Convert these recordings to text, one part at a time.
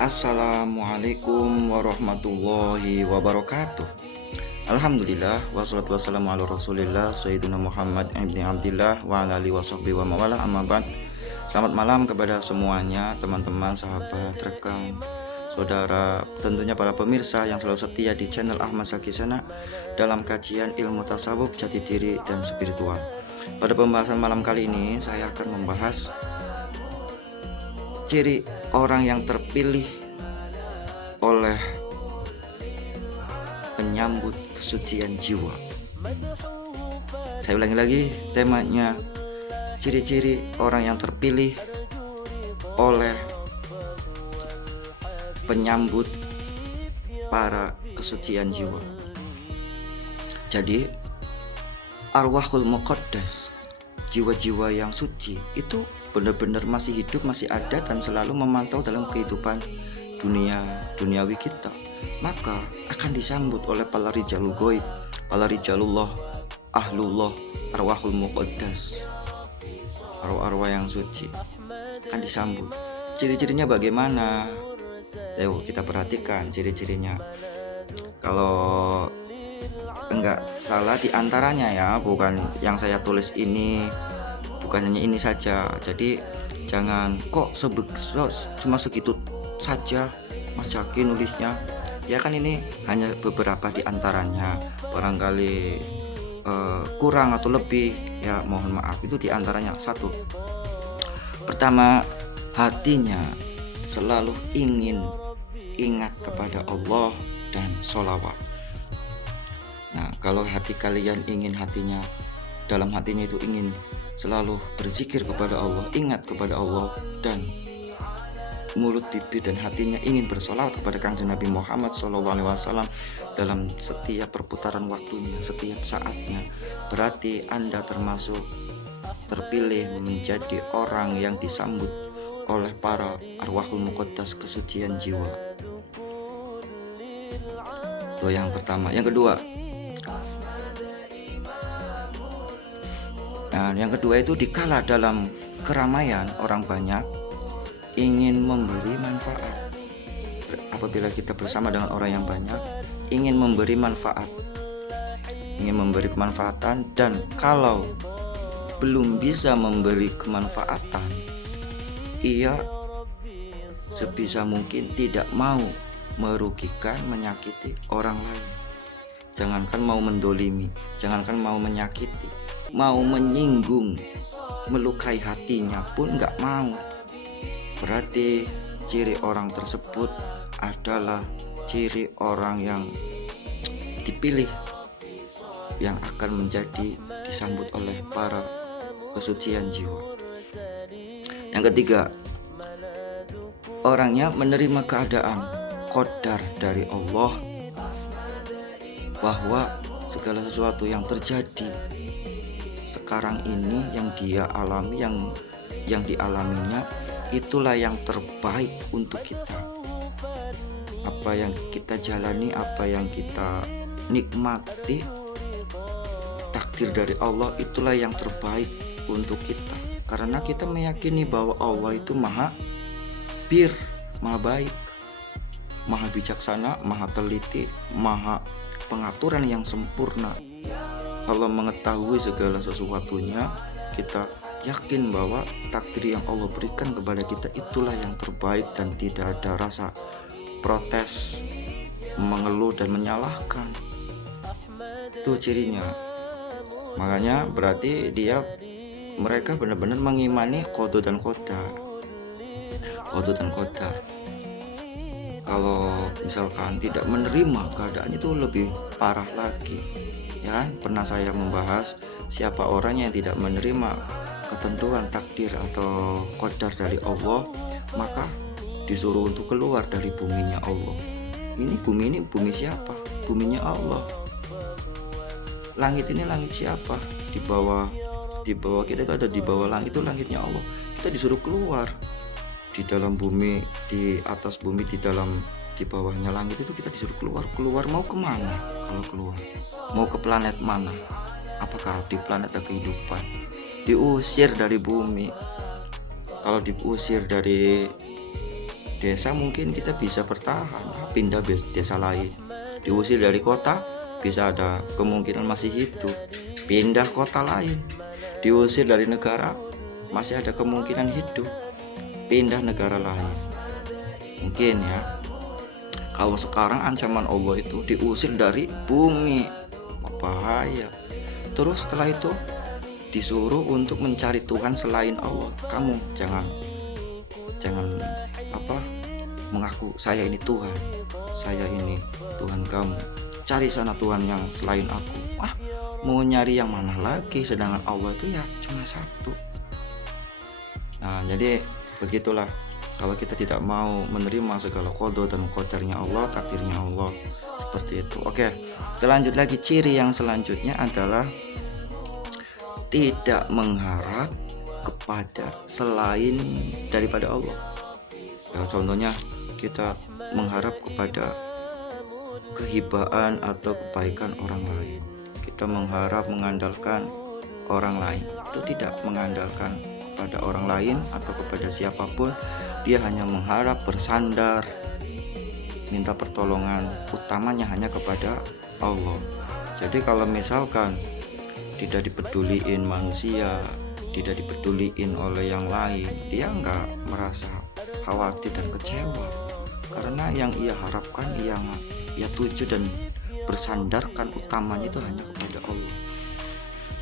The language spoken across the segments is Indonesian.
Assalamualaikum warahmatullahi wabarakatuh. Alhamdulillah wassalatu wassalamu ala Rasulillah Sayyidina Muhammad ibni Abdillah wa ala alihi washabbihi wa mawala amma ba'd. Selamat malam kepada semuanya, teman-teman, sahabat, rekan, saudara, tentunya para pemirsa yang selalu setia di channel Ahmad Sakisana dalam kajian ilmu tasawuf, jati diri, dan spiritual. Pada pembahasan malam kali ini saya akan membahas ciri orang yang terpilih oleh penyambut kesucian jiwa. Saya ulangi lagi temanya, ciri-ciri orang yang terpilih oleh penyambut para kesucian jiwa. Jadi arwahul muqaddas, jiwa-jiwa yang suci itu benar-benar masih hidup, masih ada, dan selalu memantau dalam kehidupan duniawi kita. Maka akan disambut oleh para rijalul ghaib, para rijalullah, ahlullah, arwahul muqaddas, arwah-arwah yang suci akan disambut. Ciri-cirinya bagaimana? Ayo kita perhatikan ciri-cirinya. Kalau enggak salah diantaranya ya, bukan yang saya tulis ini, bukan hanya ini saja. Jadi jangan kok cuma segitu saja Mas Jaki nulisnya. Ya kan ini hanya beberapa diantaranya, barangkali kurang atau lebih ya mohon maaf. Itu diantaranya. Satu, pertama, hatinya selalu ingin ingat kepada Allah dan sholawat. Nah, kalau hati kalian ingin dalam hatinya itu ingin selalu berzikir kepada Allah, ingat kepada Allah, dan mulut, bibir, dan hatinya ingin bersolawat kepada Kanjeng Nabi Muhammad SAW dalam setiap perputaran waktunya, setiap saatnya, berarti Anda termasuk terpilih menjadi orang yang disambut oleh para arwahul muqaddas, kesucian jiwa. Itu yang pertama. Yang kedua, itu dikala dalam keramaian orang banyak ingin memberi manfaat. Apabila kita bersama dengan orang yang banyak, ingin memberi manfaat, ingin memberi kemanfaatan, dan kalau belum bisa memberi kemanfaatan, ia sebisa mungkin tidak mau merugikan, menyakiti orang lain. Jangankan mau mendolimi, jangankan mau menyakiti, mau menyinggung, melukai hatinya pun gak mau. Berarti ciri orang tersebut adalah ciri orang yang dipilih, yang akan menjadi disambut oleh para kesucian jiwa. Yang ketiga, orangnya menerima keadaan qadar dari Allah, bahwa segala sesuatu yang terjadi sekarang ini, yang dia alami, yang dialaminya, itulah yang terbaik untuk kita. Apa yang kita jalani, apa yang kita nikmati, takdir dari Allah, itulah yang terbaik untuk kita. Karena kita meyakini bahwa Allah itu maha baik, maha bijaksana, maha teliti, maha pengaturan yang sempurna. Allah mengetahui segala sesuatunya. Kita yakin bahwa takdir yang Allah berikan kepada kita itulah yang terbaik, dan tidak ada rasa protes, mengeluh, dan menyalahkan. Itu cirinya. Makanya berarti mereka benar-benar mengimani qada dan qadar. Kalau misalkan tidak menerima keadaan, itu lebih parah lagi. Ya kan? Pernah saya membahas siapa orang yang tidak menerima ketentuan takdir atau qadar dari Allah, maka disuruh untuk keluar dari buminya Allah. Bumi siapa? Buminya Allah. Langit ini langit siapa? Di bawah kita itu ada, di bawah langit itu langitnya Allah. Kita disuruh keluar. Di dalam bumi, di atas bumi, di bawahnya langit itu kita disuruh keluar. Mau kemana? Kalau keluar mau ke planet mana? Apakah di planet kehidupan? Diusir dari bumi. Kalau diusir dari desa mungkin kita bisa bertahan, pindah desa lain. Diusir dari kota, bisa ada kemungkinan masih hidup, pindah kota lain. Diusir dari negara, masih ada kemungkinan hidup, pindah negara lain. Mungkin ya. Kalau sekarang ancaman Allah itu diusir dari bumi, bahaya. Terus setelah itu disuruh untuk mencari Tuhan selain Allah. Kamu jangan mengaku saya ini Tuhan, saya ini Tuhan kamu. Cari sana Tuhan yang selain aku. Mau nyari yang mana lagi, sedangkan Allah itu ya cuma satu. Nah, jadi begitulah. Kalau kita tidak mau menerima segala qada dan qadarnya Allah, takdirnya Allah, seperti itu. Oke, kita lanjut lagi. Ciri yang selanjutnya adalah tidak mengharap kepada selain daripada Allah. Ya, contohnya kita mengharap kepada kehibaan atau kebaikan orang lain. Kita mengharap mengandalkan orang lain. Itu tidak mengandalkan kepada orang lain atau kepada siapapun. Dia hanya mengharap bersandar, minta pertolongan, utamanya hanya kepada Allah. Jadi kalau misalkan tidak dipeduliin manusia, tidak dipeduliin oleh yang lain, dia nggak merasa khawatir dan kecewa, karena yang ia harapkan, yang ia tuju dan bersandarkan utamanya itu hanya kepada Allah.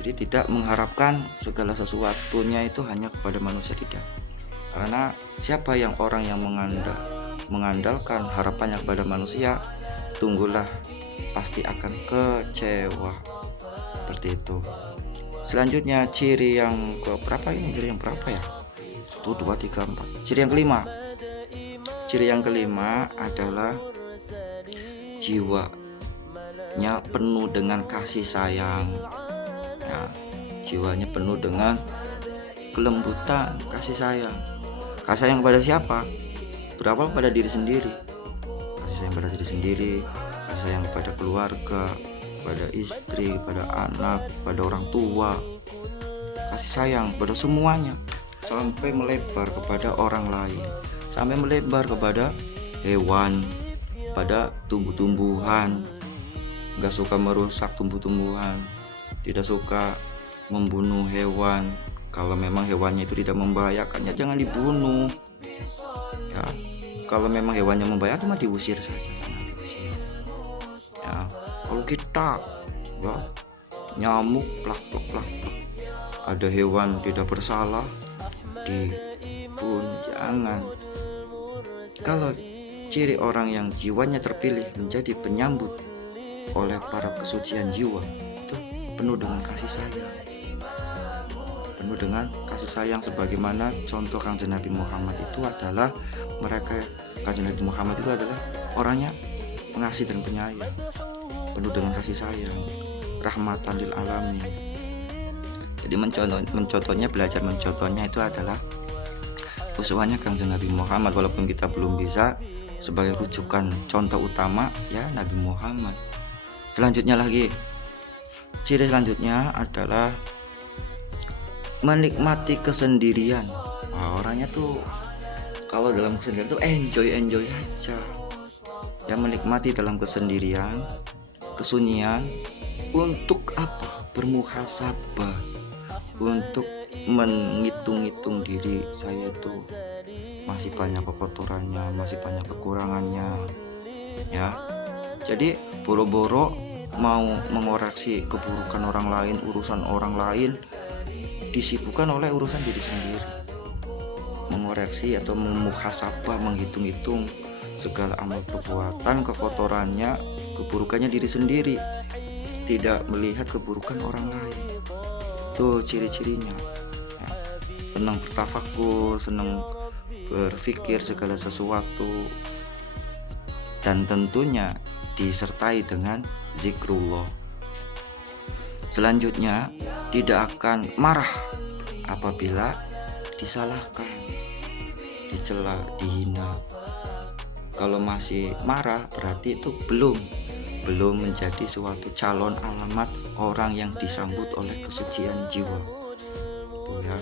Jadi tidak mengharapkan segala sesuatunya itu hanya kepada manusia, tidak. Karena siapa yang orang yang mengandalkan harapannya kepada manusia, tunggulah pasti akan kecewa. Seperti itu. Selanjutnya ciri yang keberapa ini? Ciri yang berapa ya? 1, 2, 3, 4. Ciri yang kelima. Ciri yang kelima adalah jiwanya penuh dengan kasih sayang. Ya, jiwanya penuh dengan kelembutan, kasih sayang. Kasih sayang pada siapa? Berawal pada diri sendiri. Kasih sayang pada diri sendiri, kasih sayang pada keluarga, pada istri, pada anak, pada orang tua. Kasih sayang pada semuanya, sampai melebar kepada orang lain, sampai melebar kepada hewan, pada tumbuh-tumbuhan. Gak suka merusak tumbuh-tumbuhan, tidak suka membunuh hewan. Kalau memang hewannya itu tidak membahayakan, ya jangan dibunuh. Ya, kalau memang hewannya membahayakan, cuma diusir saja. Ya, kalau kita ya, nyamuk plak, ada hewan tidak bersalah, dibunuh, jangan. Kalau ciri orang yang jiwanya terpilih menjadi penyambut oleh para kesucian jiwa, itu penuh dengan kasih sayang, penuh dengan kasih sayang. Sebagaimana contoh Kanjeng Nabi Muhammad itu adalah Kanjeng Nabi Muhammad itu adalah orangnya pengasih dan penyayang, penuh dengan kasih sayang, rahmatan lil alamin. Jadi belajar mencontohnya itu adalah uswahnya Kanjeng Nabi Muhammad. Walaupun kita belum bisa, sebagai rujukan contoh utama ya Nabi Muhammad. Selanjutnya lagi, ciri selanjutnya adalah menikmati kesendirian. Orangnya tuh kalau dalam kesendirian tuh enjoy aja. Ya, menikmati dalam kesendirian, kesunyian. Untuk apa? Bermuhasabah, untuk menghitung-hitung diri saya itu masih banyak kekotorannya, masih banyak kekurangannya. Ya, jadi boro-boro mau mengoreksi keburukan orang lain, urusan orang lain, disibukkan oleh urusan diri sendiri. Mengoreksi atau memuhasabah, menghitung-hitung segala amal perbuatan, kekotorannya, keburukannya diri sendiri, tidak melihat keburukan orang lain. Itu ciri-cirinya ya. Senang bertafakur, senang berpikir segala sesuatu, dan tentunya disertai dengan zikrullah. Selanjutnya, tidak akan marah apabila disalahkan, dicela, dihina. Kalau masih marah, berarti itu belum menjadi suatu calon alamat orang yang disambut oleh kesucian jiwa. Tuh ya.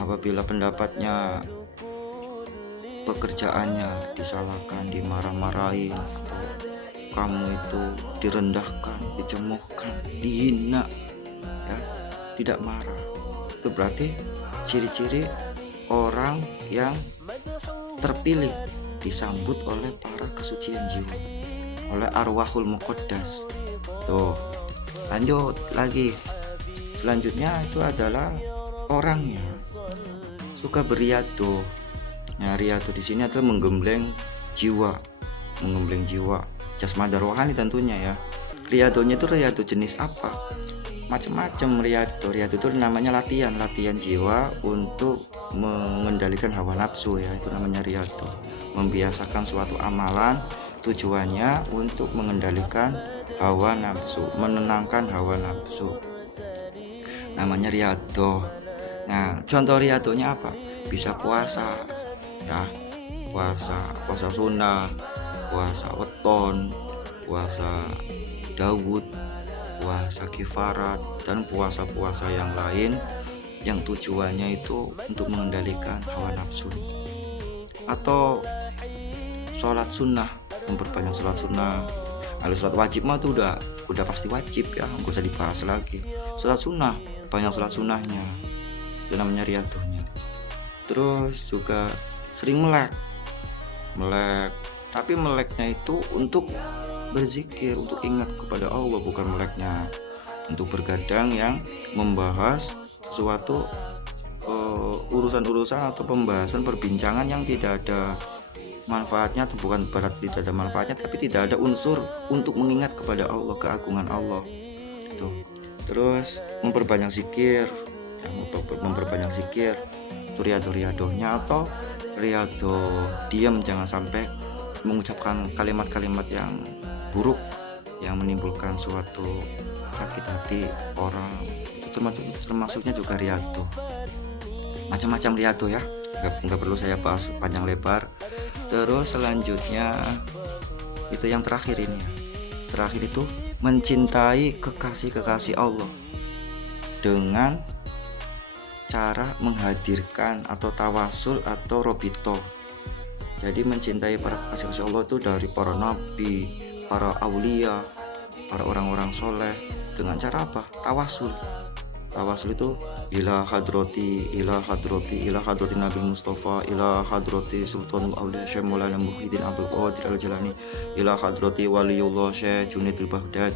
Apabila pendapatnya pekerjaannya disalahkan, dimarah-marahin, atau kamu itu direndahkan, dicemohkan, dihina, ya, tidak marah. Itu berarti ciri-ciri orang yang terpilih, disambut oleh para kesucian jiwa, oleh arwahul muqaddas. Tuh, lanjut lagi. Selanjutnya itu adalah orangnya suka beriado. Nah, riado di sini adalah menggembleng jiwa, jasmani dan rohani tentunya ya. Riadonya itu riado jenis apa? Macam-macam riado. Riado itu namanya latihan jiwa untuk mengendalikan hawa nafsu ya, itu namanya riado. Membiasakan suatu amalan tujuannya untuk mengendalikan hawa nafsu, menenangkan hawa nafsu, namanya riado. Nah, contoh riadonya apa? Bisa puasa ya, puasa sunnah, puasa weton, puasa Daud, puasa kifarat, dan puasa-puasa yang lain yang tujuannya itu untuk mengendalikan hawa nafsu. Atau sholat sunnah, memperbanyak sholat sunnah. Kalau sholat wajib mah tuh udah pasti wajib ya, nggak usah dibahas lagi. Sholat sunnah, banyak sholat sunnahnya, itu namanya riadonya. Terus juga sering melek, tapi meleknya itu untuk berzikir, untuk ingat kepada Allah, bukan meleknya untuk bergadang yang membahas suatu urusan-urusan atau pembahasan perbincangan yang tidak ada manfaatnya, atau bukan berarti tidak ada manfaatnya, tapi tidak ada unsur untuk mengingat kepada Allah, keagungan Allah itu. Terus memperbanyak zikir ya, memperbanyak zikir itu riadonya. Atau riado diam, jangan sampai mengucapkan kalimat-kalimat yang buruk yang menimbulkan suatu sakit hati orang. Itu termasuknya juga riado. Macam-macam riado ya, nggak perlu saya bahas panjang lebar. Terus selanjutnya itu yang terakhir ini ya. Terakhir itu mencintai kekasih Allah dengan cara menghadirkan atau tawasul atau robito. Jadi mencintai para kekasih Allah itu dari para nabi, para aulia, para orang-orang soleh, dengan cara apa? Tawasul itu ila hadrati Nabi Mustafa, ila hadrati Sultanul Auliya Syekh Maulana Muhyiddin Abdul Qadir Al-Jilani, ila hadrati Waliullah Syekh Junaidul Baghdad,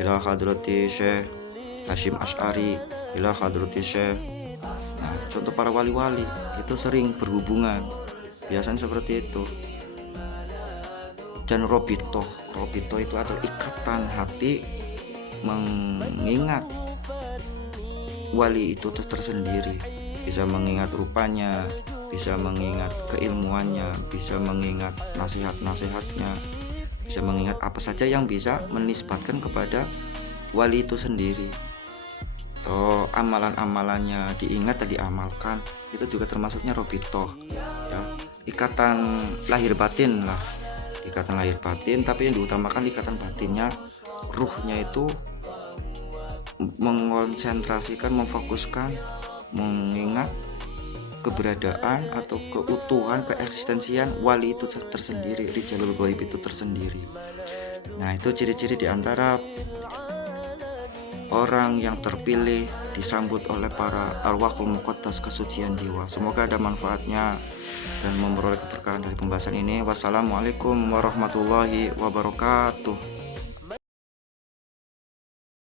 ila hadrati Syekh Hashim Asy'ari, ila hadrati Syekh. Nah, contoh para wali-wali itu sering berhubungan, biasanya seperti itu. Dan robito itu adalah ikatan hati mengingat wali itu tersendiri, bisa mengingat rupanya, bisa mengingat keilmuannya, bisa mengingat nasihat-nasihatnya, bisa mengingat apa saja yang bisa menisbatkan kepada wali itu sendiri. Amalan-amalannya diingat dan diamalkan, itu juga termasuknya robito ya. Ikatan lahir batin, tapi yang diutamakan ikatan batinnya, ruhnya itu mengonsentrasikan, memfokuskan, mengingat keberadaan atau keutuhan, keeksistensian wali itu tersendiri, rijalul ghaib itu tersendiri. Nah, itu ciri-ciri diantara orang yang terpilih, disambut oleh para arwahul muqaddas, kesucian jiwa. Semoga ada manfaatnya dan memperoleh keberkahan dari pembahasan ini. Wassalamualaikum warahmatullahi wabarakatuh.